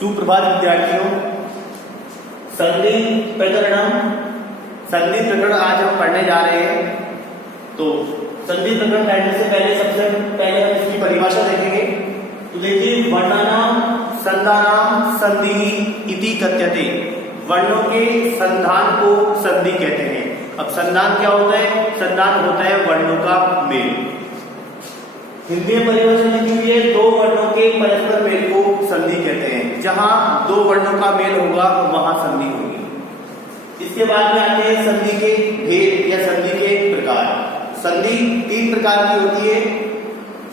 सुप्रभात विद्यार्थियों। संधि प्रकरण आज हम पढ़ने जा रहे हैं। तो संधि प्रकरण पढ़ने से पहले सबसे पहले हम इसकी परिभाषा देखेंगे। तो देखिए, वर्णानाम संधानाम संधि इति कथ्यते। वर्णों के संधान को संधि कहते हैं। अब संधान क्या होता है? संधान होता है वर्णों का मेल। हिंदी में परिभाषा लिखी हुई है, दो वर्णों के परस्पर मेल को संधि कहते हैं। जहां दो वर्णों का मेल होगा वहां संधि होगी। इसके बाद में आते हैं संधि के भेद या संधि के प्रकार। संधि तीन प्रकार की होती है।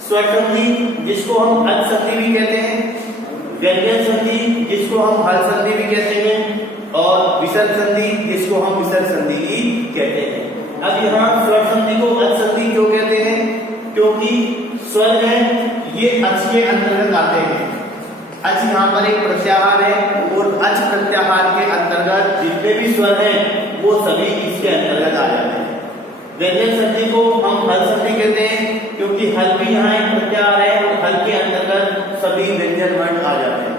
स्वर संधि, जिसको हम अच संधि भी कहते हैं, व्यंजन संधि, जिसको हम हल संधि भी कहते हैं, और विसर्ग संधि, जिसको हम विसर्ग संधि भी कहते हैं। अब यहाँ स्वर संधि को अच संधि क्यों कहते हैं? क्योंकि स्वर है ये अच के अंतर्गत आते हैं। अच यहाँ पर एक प्रत्याहार है और अच प्रत्याहार के अंतर्गत जितने भी स्वर हैं वो सभी इसके अंतर्गत आ जाते हैं। व्यंजन संधि को हम हल संधि कहते हैं क्योंकि हल भी यहाँ एक प्रत्याहार है और हल के अंतर्गत सभी व्यंजन वर्ण आ जाते हैं।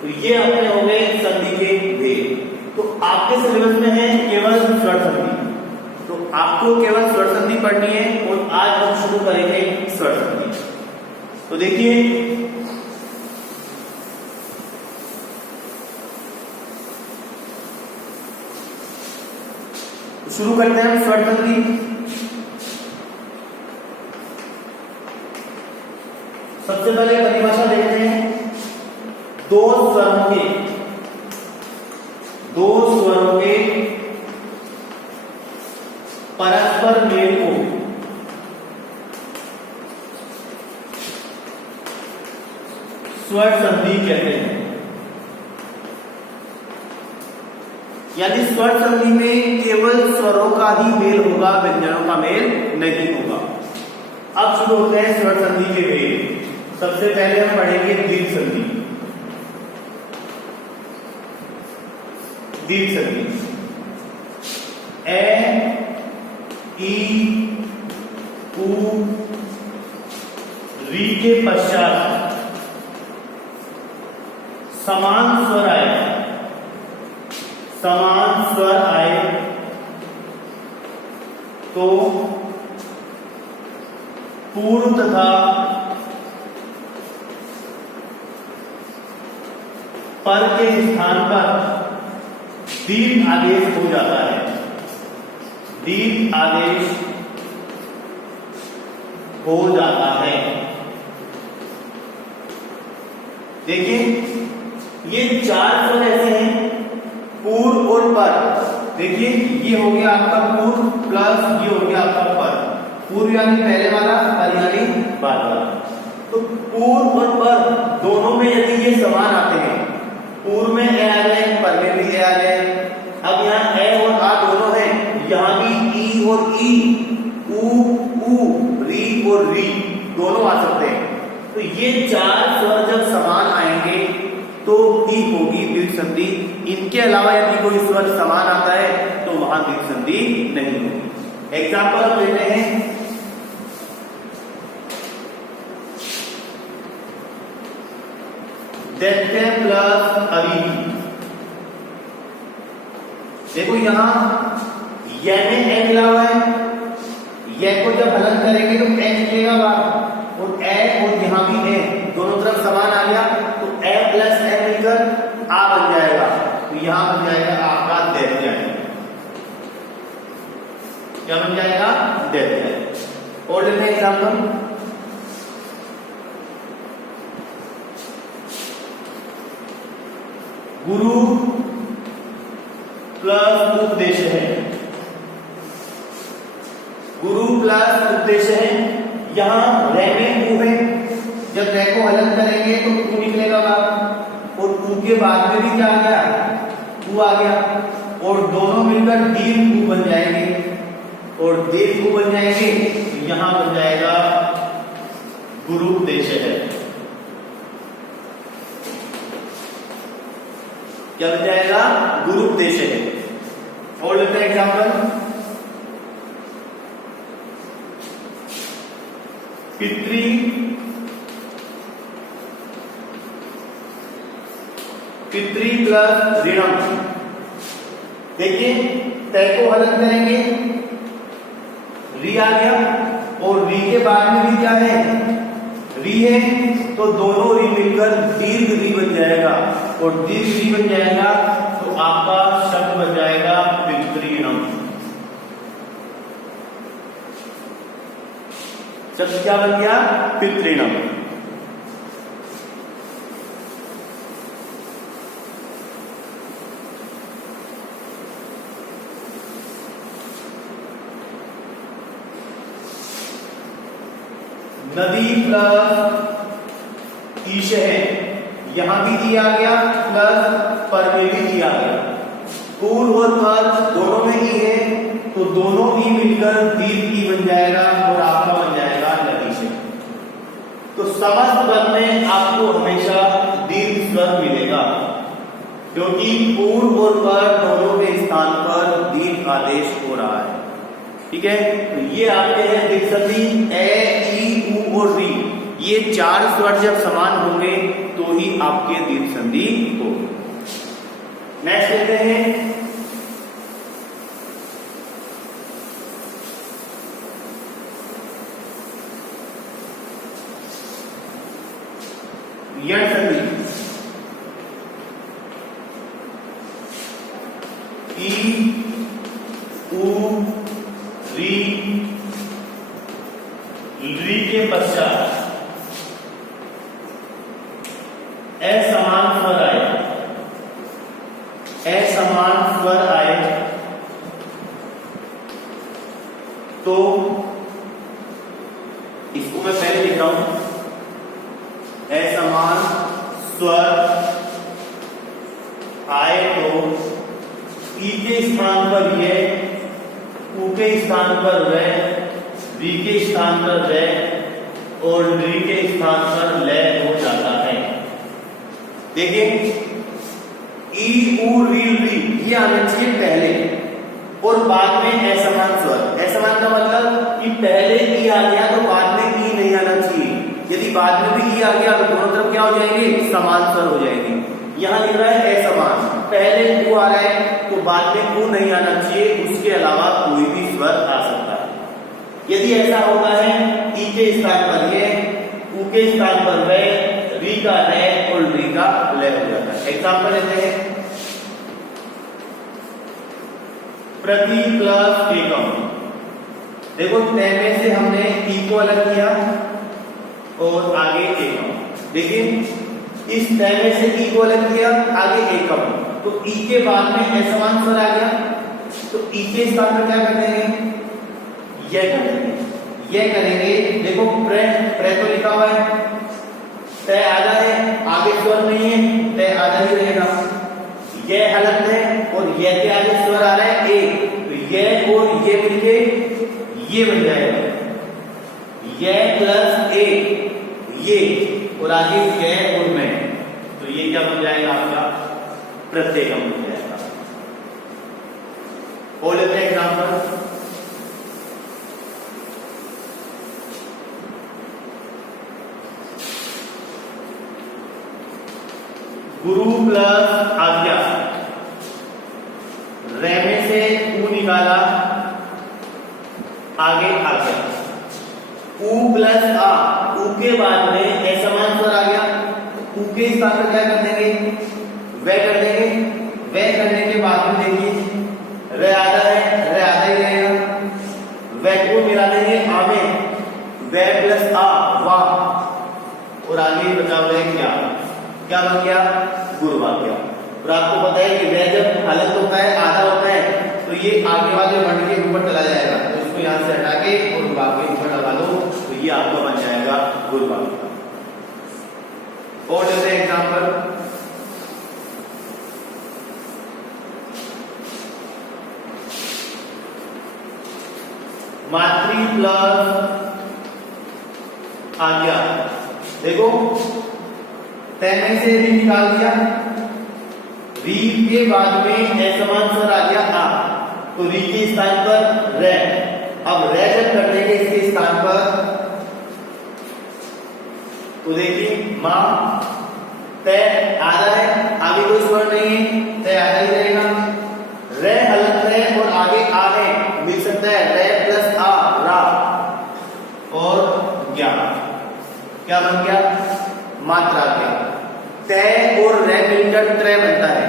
तो ये अपने हो गए संधि के भेद। तो आपके सिलेबस में है केवल स्वर संधि, तो आपको केवल स्वर संधि पढ़नी है और आज हम शुरू करेंगे स्वर संधि। तो देखिए, शुरू करते हैं स्वर संधि। सबसे पहले परिभाषा देखते हैं। दो स्वरों के परस्पर मेल को स्वर संधि कहते हैं। यानी स्वर संधि में केवल स्वरों का ही मेल होगा, व्यंजनों का मेल नहीं होगा। अब शुरू होते हैं स्वर संधि के भेद। सबसे पहले हम पढ़ेंगे दीर्घ संधि। दीर्घ संधि ए, ई, उ, री के पश्चात समान स्वर आए तो पूर्व तथा पर के स्थान पर दीर्घ आदेश हो जाता है। दीर्घ आदेश हो जाता है। देखिए, ये चार स्वर ऐसे हैं, पूर्व और पर। देखिए, ये हो गया आपका पूर्व प्लस ये हो गया आपका पर। पूर्व यानी पहले वाला, पर यानी बाद वाला। तो पूर्व और पर दोनों में यदि ये समान आते हैं, पूर्व में ए आ जाए, पर में भी ए आ जाए। अब यहाँ ए और आ दोनों हैं, यहाँ भी ई और ई, उ, री और री दोनों आ सकते हैं। तो ये चार स्वर जब समान आएंगे तो ही होगी दीर्घ संधि। इनके अलावा यदि कोई स्वर समान आता है तो वहां दीर्घ संधि नहीं होगी। एग्जाम्पल लेते हैं। दैत्य प्लस अभी। देखो, यहां ये में ए मिला हुआ है, ये को जब हलन करेंगे तो ए निकलेगा बाहर, और ए और यहां भी ए दोनों तरफ समान आ गया तो ए प्लस ए मिलकर आ बन जाएगा। तो यहां बन जाएगा आपका दैत्य। क्या बन जाएगा? दैत्य। और लेते हैं एग्जाम्पल। गुरु प्लस उपदेश है। गुरु प्लस उपदेश है। यहां रे में उ है, जब रे को हलन करेंगे तो उ निकलेगा बाहर, और उ के बाद में भी क्या आ गया? उ आ गया, और दोनों मिलकर दीर्घ उ बन जाएंगे, और दीर्घ उ बन जाएंगे तो यहां बन जाएगा गुरु उपदेश है। क्या बन जाएगा? गुरु उपदेश है। और लेते हैं एग्जाम्पल। पितृ पितृ प्लस ऋणम। देखिए तय को हलन करेंगे, री आ गया और री के बाद में भी क्या है, री है, तो दोनों री मिलकर दीर्घ री बन जाएगा और दीर्घ री बन जाएगा तो आपका शब्द बन जाएगा पितृणम। शब्द क्या बन गया, पितृणम। नदी प्लस ईश है, यहां भी दिया गया प्लस पर में भी दिया गया। पूर्व और पर दोनों में ई है तो दोनों ई मिलकर दीर्घ ई बन जाएगा और आपका बन जाएगा नदी से। तो समस्त पद में आपको हमेशा दीर्घ स्वर मिलेगा क्योंकि पूर्व और पर दोनों के स्थान पर दीर्घ आदेश हो रहा है। ठीक है, तो ये आपके हैं दीर्घ संधि ए, ई, उ और री। ये चार स्वर जब समान होंगे तो ही आपके दीर्घ संधि होगी। नेक्स्ट लेते हैं यण संधि। ई, उ, री के पश्चात असमान स्वर आए, असमान स्वर आए तो इसको मैं पहले लिख रहा हूं, असमान स्वर आए तो ई के स्थान पर यह, उ के स्थान पर वह, री के स्थान पर रे और री के स्थान पर ले हो जाता है। देखिए ई, उ, री, री ये आना चाहिए पहले और बाद में असमान स्वर। असमान का मतलब कि पहले ई आ गया तो बाद में ई नहीं आना चाहिए। यदि बाद में भी ई आ गया तो दोनों तरफ क्या हो जाएंगे, समान स्वर हो जाएंगे। यहां लिख रहा है असमान, पहले उ आ रहा है तो बाद में उ नहीं आना चाहिए, उसके अलावा कोई भी स्वर आ सकता है। यदि ऐसा होता है ई के स्थान पर ये, उ के स्थान पर वे, री का रे और री का ले हो जाता है। एग्जाम्पल लेते हैं, प्रति प्लस एकम। देखो तय में से हमने ई को अलग किया और आगे एकम। देखिए इस तय में से ई को अलग किया, आगे एकम, तो ई के बाद में असमान स्वर आ गया तो ई के स्थान पर क्या कर देंगे, यह करेंगे, यह करेंगे। देखो प्रे, प्रे तो लिखा हुआ है, तय आधा है, आगे स्वर नहीं है, तय आधा ही रहेगा। यह हलंत है और यह के आगे स्वर आ रहा है ए, तो यह और ये मिलके ये बन जाएगा, यह प्लस ए, ये और आगे यह और मैं, तो ये क्या बन जाएगा आपका प्रत्येकम बन जाएगा। और लेते हैं एग्जाम्पल, गुरु प्लस आज्ञा। रे में से उ निकाला, आगे आज्ञा। उ प्लस आ, उ के बाद में असमान स्वर आ गया, उ के स्थान पर क्या कर देंगे, वह कर देंगे। वह करने के बाद में देखिए रे आधा है, रे आधा ही रहेगा, वह को मिला देंगे आ में, वह प्लस आ, वाह, और आगे बचा हुआ है क्या, क्या बन गया, गुरु आ गया। और आपको पता है कि वह जब हलंत होता है, आधा होता है, तो ये आगे वाले वर्ण के ऊपर चला जाएगा, तो इसको यहां से हटा के और बाकी ऊपर लगा दो, तो ये आपका बन जाएगा गुरु आ गया। और लेते हैं एग्जाम्पल, मातृ प्लस आज्ञा। देखो तैने से री निकाल दिया, री के बाद में असमान स्वर आ गया आ, तो री के स्थान पर रे। अब रे जब कर देंगे इसके स्थान पर, तो देखिए मां, तय आधा है, आगे कोई स्वर नहीं है, तय आधा ही रहेगा। रे हलंत रे और आगे आ है मिल सकता है, रे प्लस आ रा और ज्ञा, क्या बन गया? मात्रा ज्ञा। तय और रे मिलकर त्रय बनता है,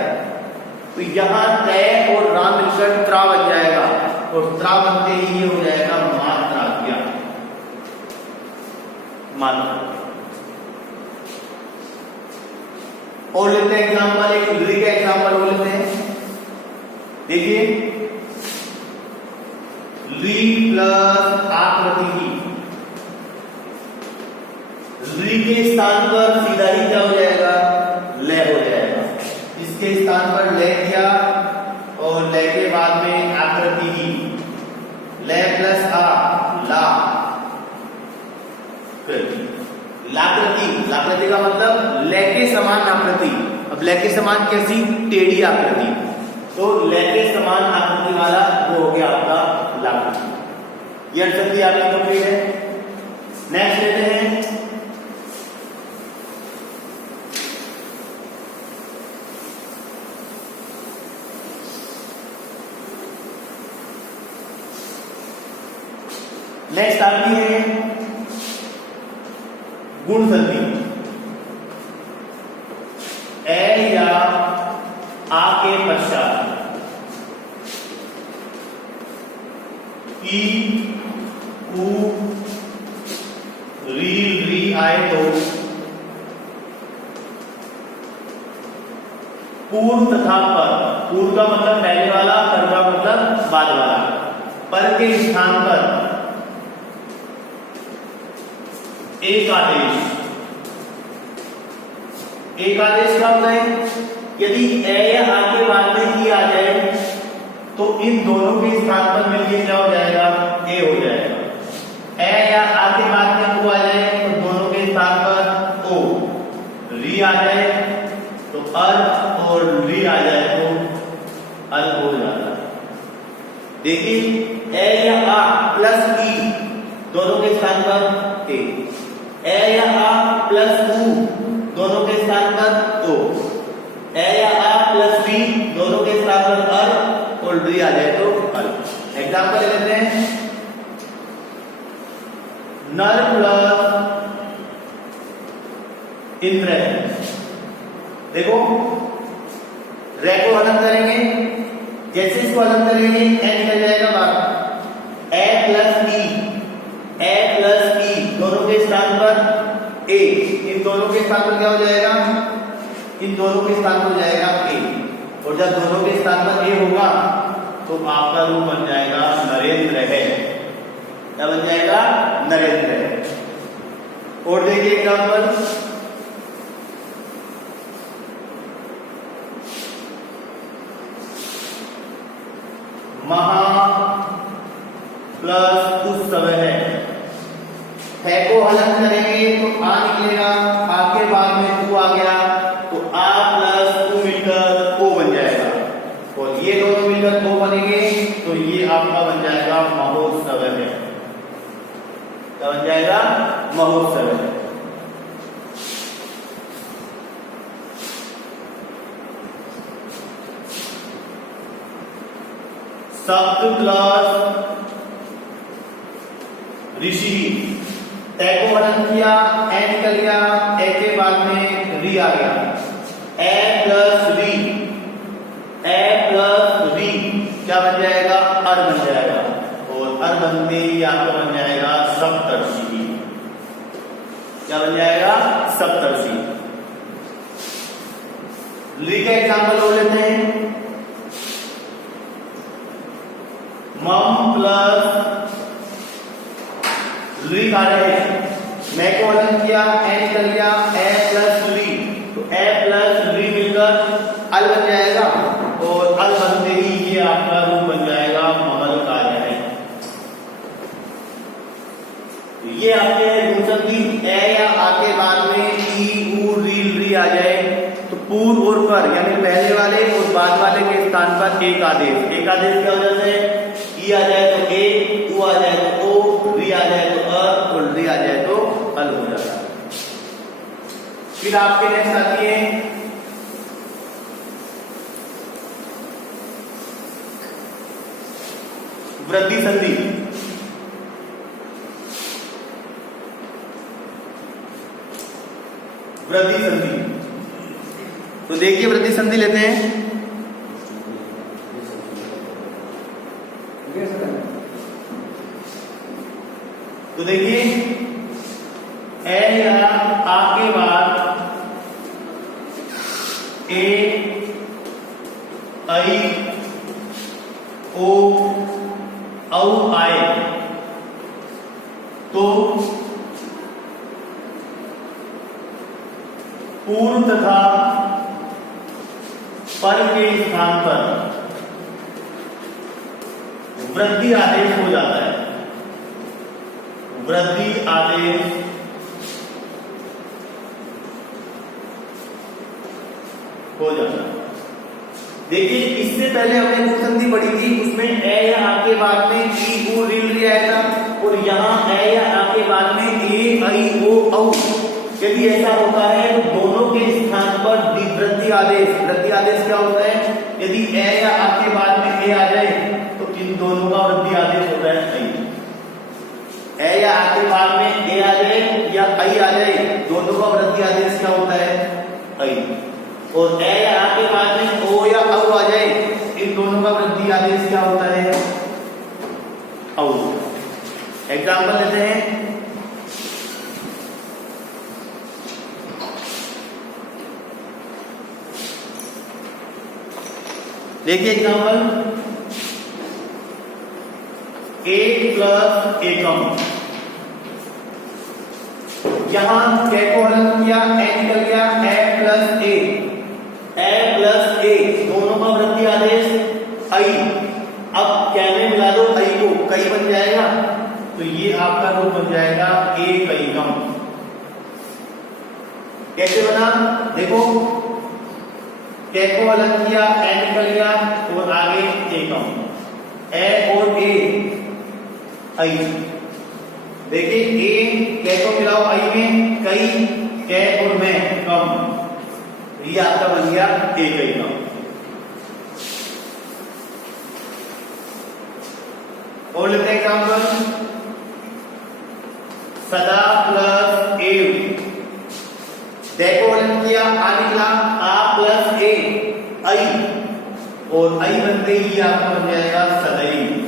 तो यहां तय और रा मिलकर त्रा बन जाएगा और त्रा बनते ही ये हो जाएगा मात्रा ज्ञा, मात्रा। और लेते हैं एग्जाम्पल, एक ली का एग्जाम्पल हो लेते हैं। देखिए ली प्लस आकृति ही, ली के स्थान पर सीधा ही क्या हो जाएगा? ले हो जाएगा। इसके स्थान पर ले किया और ले के बाद में आकृति ही, ले प्लस आ ला, लाकृति, लाकृति का मतलब ले के समान आकृति। अब ले के समान कैसी? टेढ़ी आकृति, तो ले के समान आकृति वाला वो हो गया आपका लाकृति। ये संधि आपकी कंप्लीट है। नेक्स्ट लेते हैं नेक्स्ट आपकी है गुण संधि। ए या आ के पश्चात ई उ री आए तो पूर्व तथा पर, पूर्व का मतलब पहले वाला, पर का मतलब बाद वाला, पर के स्थान पर एक आदेश। एक आदेश क्या होता है? यदि ए या आ के बाद में ई आ जाए तो इन दोनों के स्थान पर मिलकर क्या हो जाएगा? ए हो जाएगा। ए या आ के बाद में ओ आ जाए तो दोनों के स्थान पर ओ, री आ जाए तो अर और री आ जाए तो अल हो जाता है। देखिए ए या आ प्लस ई दोनों के स्थान पर ए, ए या आ प्लस उ दोनों के स्थान पर ओ, ए या आ प्लस बी दोनों के स्थान पर अर और डी आ जाए तो अल। एग्जाम्पल लेते हैं नर प्लस इंद्र। देखो रे को हलन करेंगे, जैसे इसको हलन करेंगे ए निकल जाएगा बाहर। ए प्लस ई, ए प्लस ई दोनों के स्थान पर ए, इन दोनों के स्थान पर क्या हो जाएगा? इन दोनों के स्थान पर जाएगा ए, और जब दोनों के स्थान पर ए होगा तो आपका रूप बन जाएगा नरेंद्र है। क्या बन जाएगा? नरेंद्र है। और देखिए एग्जाम्पल महा प्लस उत्सव है को हलन करेंगे तो आ निकलेगा, आ के बाद में उ आ गया तो आ प्लस उ मिलकर ओ बन जाएगा, और ये दोनों मिलकर ओ बनेंगे तो ये आपका बन जाएगा महोत्सव है। क्या बन जाएगा? महोत्सव है। सप्त प्लस ऋषि, ए को हलन किया, ए निकल गया, ए के बाद में री आ गया, ए प्लस री, ए प्लस री क्या बन जाएगा? अर बन जाएगा, और अर बनते ही आपका बन जाएगा सप्तर्षि। क्या बन जाएगा? सप्तर्षि। ली का एग्जाम्पल हो लेते हैं मम प्लस ली आ रहे हैं, मैं को हलन किया, ए निकल गया, ए प्लस ली तो ए प्लस ली मिलकर अल बन जाएगा, और अल बनते ही ये आपका रूप बन जाएगा ममल कार्य है। ये आपके गुणसंधि ए या आ के बाद में ई उ री आ जाए तो पूर्व और पर यानी पहले वाले और बाद वाले के स्थान पर एक आदेश। एक आदेश क्या हो जाता है? ई आ जाए तो ए, उ आ जाए तो ओ, री आ जाए तो अ, और री आ जाए तो अल हो जाता है। फिर आपके नेक्स्ट आती है वृद्धि संधि। वृद्धि संधि, तो देखिए वृद्धि संधि लेते हैं। तो देखिए ए या आ के बाद ए, आई, ओ, औ आए तो पूर्व तथा पर के स्थान पर वृद्धि आदेश हो जाता है। वृद्धि आदेश हो जाता है। देखिए इससे पहले हमने मूल संधि पढ़ी थी, उसमें ए या आ के बाद में ई ऊ ऋ री आया था, और यहाँ ए या आ के बाद में ए आई ओ औ। यदि ऐसा होता है तो दोनों के स्थान पर वृद्धि आदेश। वृद्धि आदेश क्या होता है? यदि ए या आ के बाद में ए आ जाए तो इन दोनों का वृद्धि आदेश होता है आई। ए या आ के बाद में ए आ जाए या आई आ जाए, दोनों का वृद्धि आदेश क्या होता है? आई। और ए या आ के बाद में ओ या औ आ जाए, इन दोनों का वृद्धि आदेश क्या होता है? औ। एग्जाम्पल लेते हैं। देखिए एग्जाम्पल, एक प्लस एकम। यहां कै को हलन किया, ए निकल गया, ए प्लस ए, ए प्लस ए, दोनों का वृद्धि आदेश आई। अब क्या में मिला दो आई को, कई बन जाएगा, तो ये आपका रूप बन जाएगा ए कई कम। कैसे बना? देखो कै को अलग किया, ए निकल गया, और आगे एकम, ए और ए आई। देखिए ए कै को मिलाओ आई में, कई कै और में कम, ये आपका बन गया ए कई कम। और लेते हैं एग्जाम्पल, सदा प्लस एव। देखो अलग किया, आ निकला, आ प्लस ए आई, और आई बनते ही आपका बन जाएगा सदैव।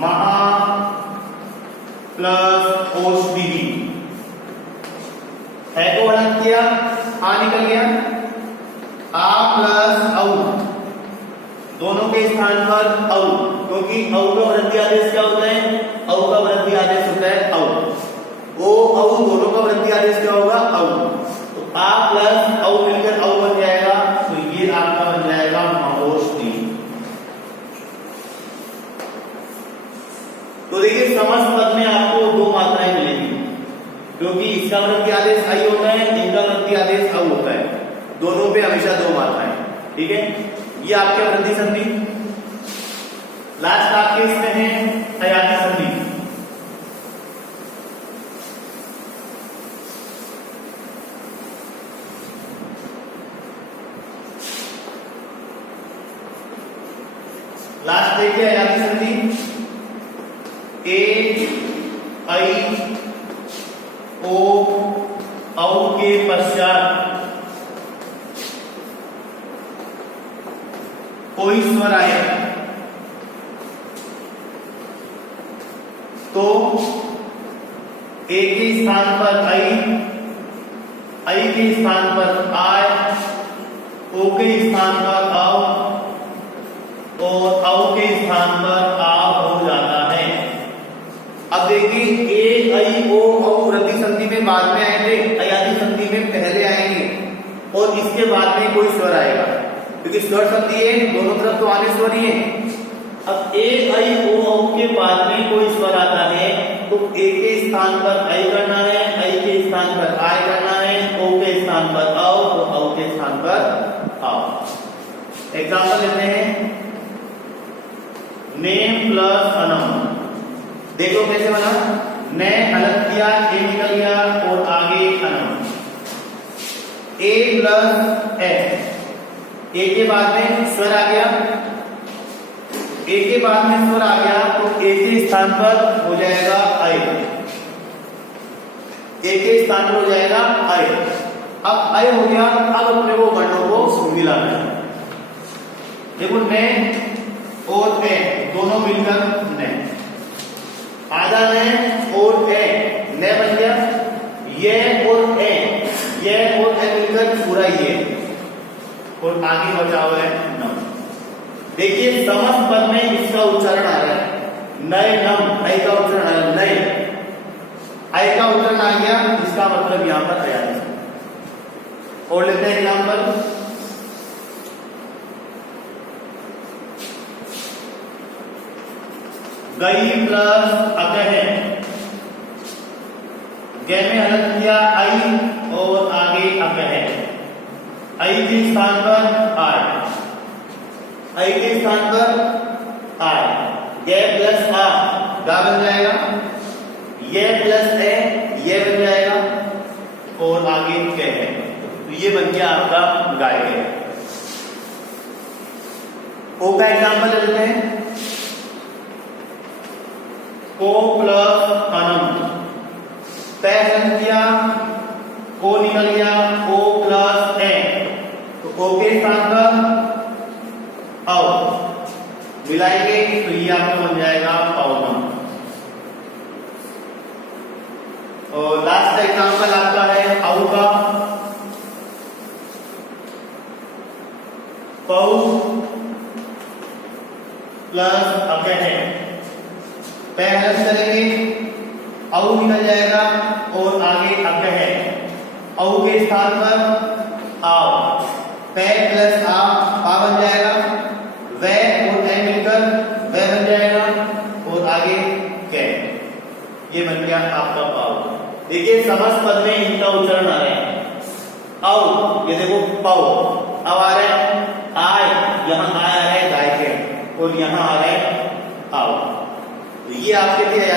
महा प्लस औषधि, है को अलग किया, आ निकल गया, आ प्लस औ, दोनों के स्थान पर औ, क्योंकि औ का वृद्धि आदेश क्या होता है? औ का वृद्धि आदेश होता है औ। ओ औ दोनों का वृद्धि आदेश क्या होगा? औ। तो आ प्लस औ मिलकर औ बन जाएगा, तो ये आपका बन जाएगा महोष्ठी। तो देखिए समस्त पद में आपको दो मात्राएं मिलेंगी, क्योंकि इसका वृद्धि आदेश आई होता है, इनका वृद्धि आदेश औ होता है, दोनों पे हमेशा दो मात्राएं। ठीक है, ये आपके वृद्धि संधि। लास्ट आपके इसमें है हयाती संधि। लास्ट देखिए हयाती संधि, ए आई ओ औ के पश्चात कोई स्वर आए तो ए के स्थान पर आई के स्थान पर आय, ओ के स्थान पर आओ, और औ के स्थान पर आ हो जाता है। अब देखिए ए आई ओ औ वृद्धि संधि में बाद में आएंगे, हयाती संधि में पहले आएंगे, और इसके बाद में कोई स्वर आएगा, क्योंकि स्वर संधि है, दोनों तरफ तो आने स्वर ही है। अब ए आई ओ औ के बाद में कोई स्वर आता है तो ए के स्थान पर आई करना है, आई के स्थान पर आय करना है, ओ के स्थान पर औ, तो औ के स्थान पर आओ। एग्जाम्पल लेते हैं, नेम प्लस अनम। देखो कैसे बना, ने अलग किया, ए निकल गया और आगे अनम। ए प्लस ए, ए के बाद में स्वर आ गया, ए के बाद में स्वर आ गया तो ए के स्थान पर हो जाएगा आई, ए के स्थान पर हो जाएगा आई। अब आई हो गया, अब अपने को वर्णों को मिलाना है। देखो ने और ए दोनों मिलकर ने, आधा ने और ए ने बन गया, ये और ए मिलकर पूरा ये, और आगे बचा हुआ है नम। देखिए समस्त पद में इसका उच्चारण आ रहा है, नए नम, आई का उच्चारण आ रहा है, नए आई का उच्चारण आ गया, इसका मतलब यहां पर आया है। और लेते हैं एग्जाम्पल, गई प्लस अगह, गे में अलग किया आई और आगे अगह, आई के स्थान पर आय, आई के स्थान पर आय, गे प्लस आ गा बन जाएगा, ये प्लस ए ये बन जाएगा और आगे के है, तो ये बन गया आपका गाय है। ओ का एग्जाम्पल ले लेते हैं, को प्लस अनम, तय किया, को निकल गया, ओ प्लस ए, तो ओ के स्थान पर औ मिलाएंगे तो ये आपका बन जाएगा औनम। और लास्ट एग्जाम्पल आपका है औ का, पौ प्लस अके है, पहले करेंगे औ निकल जाएगा और आगे अके है, औ के स्थान पर आओ, पे प्लस आ बन जाएगा, वे और ए मिलकर वे बन जाएगा और आगे के, ये बन गया आपका पाव। देखिए समस्त पद में इनका उच्चारण आ रहा है, औ ये देखो पाव, अब आ रहा है आय, यहाँ आय आ रहा है गाय के, और यहाँ आ रहा है आओ। तो ये आपके लिए